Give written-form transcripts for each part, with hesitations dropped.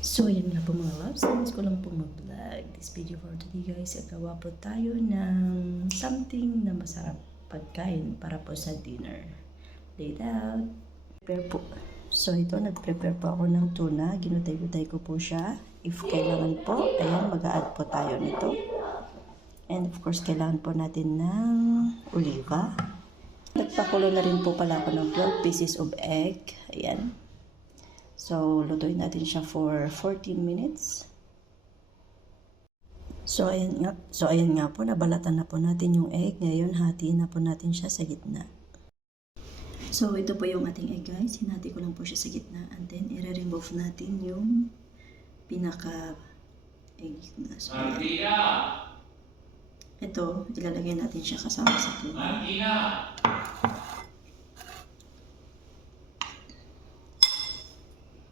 So, yan nga po mga loves. Namiss ko lang po mag-vlog. This video for today guys, gagawa po tayo ng something na masarap pagkain para po sa dinner. Laid out. Prepare po. So, ito, nag-prepare po ako ng tuna. Ginutay-gutay ko po siya. If kailangan po, ayan, mag-a-add po tayo nito. And of course, kailangan po natin ng oliva. Nagpakulo na rin po pala ako ng 12 pieces of egg. Ayan. So, lutuin natin siya for 14 minutes. So, ayan nga po, nabalatan na po natin yung egg. Ngayon, hatiin na po natin siya sa gitna. So, ito po yung ating egg guys. Hinati ko lang po siya sa gitna. And then, i-remove natin yung pinaka-egg na. So, ito, ilalagay natin siya kasama sa tuna.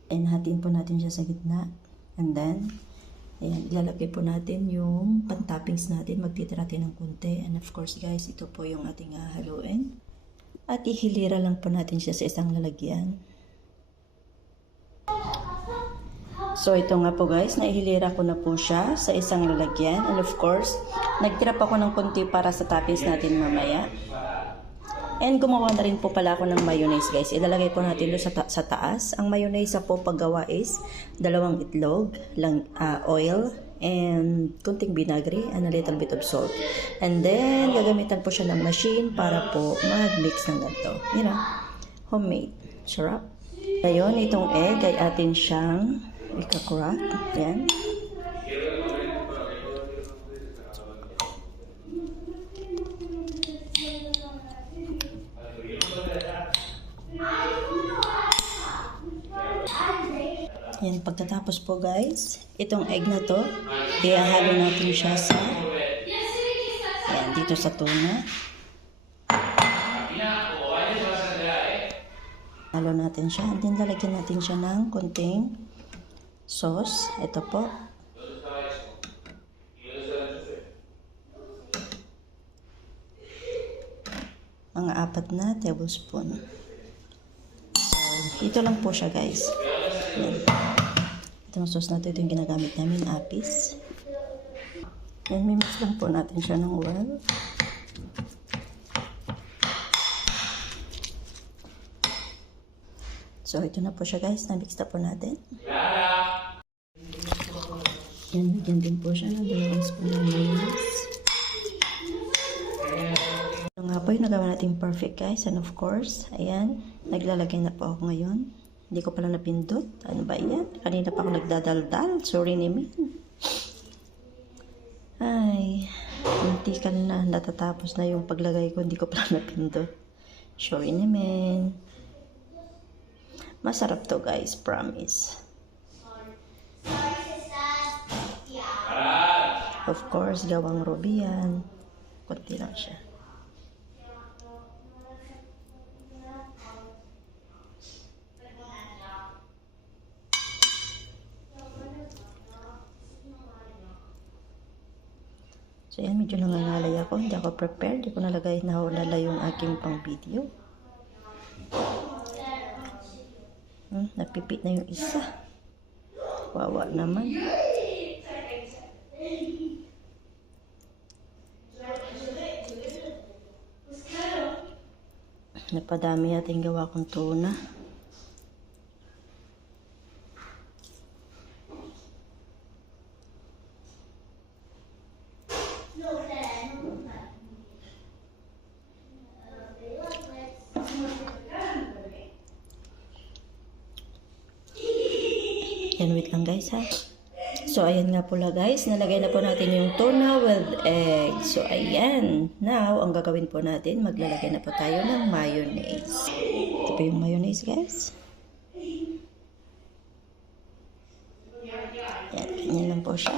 And hatiin po natin siya sa gitna. And then, ayan, ilalagay po natin yung pan-toppings natin. Magtitira ng kunti. And of course guys, ito po yung ating haluin. At ihilira lang po natin siya sa isang lalagyan. So ito nga po guys, naihilira ko na po siya sa isang lalagyan. And of course, nagtira pa ko ng kunti para sa toppings natin mamaya. And gumawa na rin po pala ako ng mayonnaise guys. Ilalagay po natin doon sa taas. Ang mayonnaise po paggawa is 2 itlog, oil, and kunting vinagre, and a little bit of salt. And then, gagamitan po siya ng machine para po mag-mix ng ganito. You know, homemade. Sarap. Ngayon, itong egg ay atin siyang ika-crack. Yan. Yan, pagkatapos po guys, itong egg na to, ihahalo natin siya sa, yan, dito sa tuna. Halo natin siya, and then lalagyan natin siya ng konting sauce. Ito po. Mga 4 na tablespoon. So, ito lang po siya guys. Yan. Itong sauce na ito yung ginagamit namin, apis. Yan, mimix lang po natin siya ng well. So, ito na po siya guys. Na-mix na po natin. Yan, lagyan din po siya ng 2 spoon ng mayonnaise. Ito nga po yung nagawa natin perfect guys. And of course, ayan, naglalagay na po ako ngayon. Hindi ko pala napindot. Ano ba yan? Kanina pa ako nagdadaldal. Sorry naman. Ay, muntikan na. Natatapos na yung paglagay ko. Hindi ko pala napindot. Sorry naman. Masarap to guys. Promise. Of course, gawang Ruby yan. Kunti lang siya. So, yan, medyo nangangalay ako. Hindi ako prepared. Hindi ko nalagay na hulala yung aking pang video. Napipit na yung isa. Wawa naman. Napadami natin gawa kong tuna. Yan, wait lang guys ha. So, ayan nga pala guys. Nalagay na po natin yung tuna with egg. So, ayan. Now, ang gagawin po natin, maglalagay na po tayo ng mayonnaise. Ito po yung mayonnaise guys. Yan, ganyan lang po siya.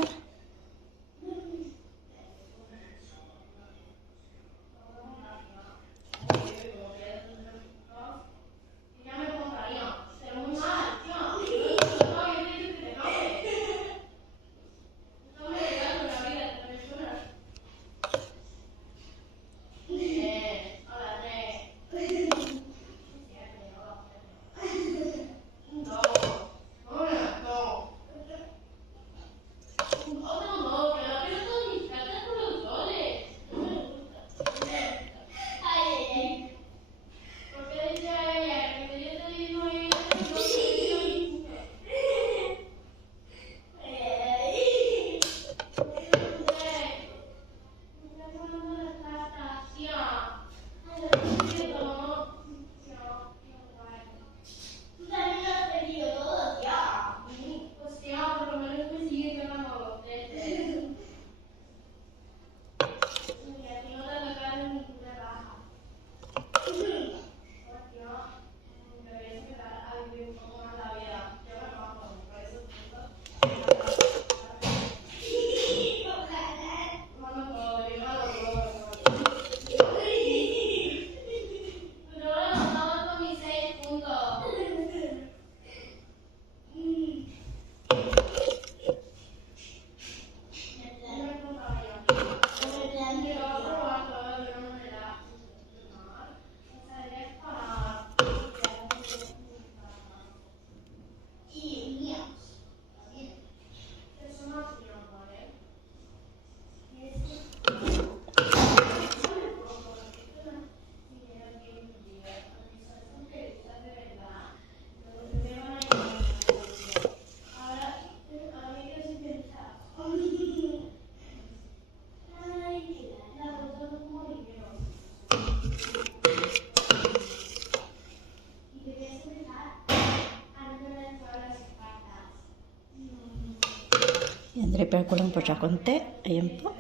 Yan, repair ko lang po siya konti. Ayan po.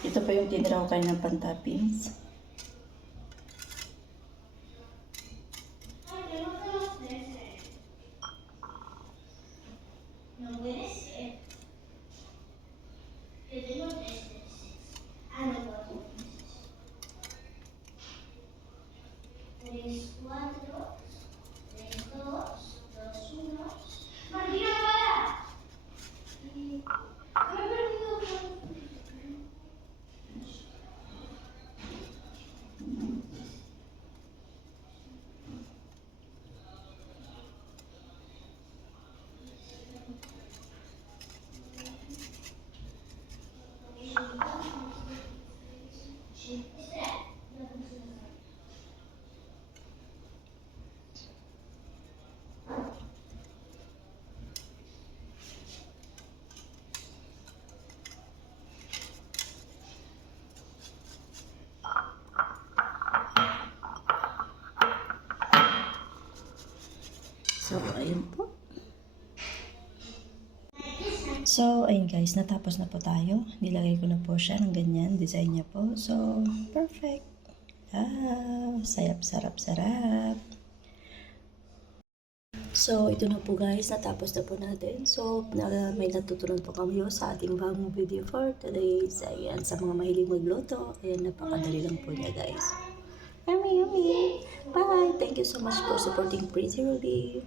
Ito pa yung tinira ko kayo ng pantoppings. So, ayun po. So, ayun guys, natapos na po tayo. Nilagay ko na po siya ng ganyan, design niya po. So, perfect. Sayap, sarap, sarap. So, ito na po guys, natapos na po natin. So, may natutunan po kami sa ating bagong video for today. Ayan, sa mga mahilig magluto. Ayan, napakadali lang po niya guys. Yummy, yummy. Bye. Thank you so much for supporting Pretty Ruby.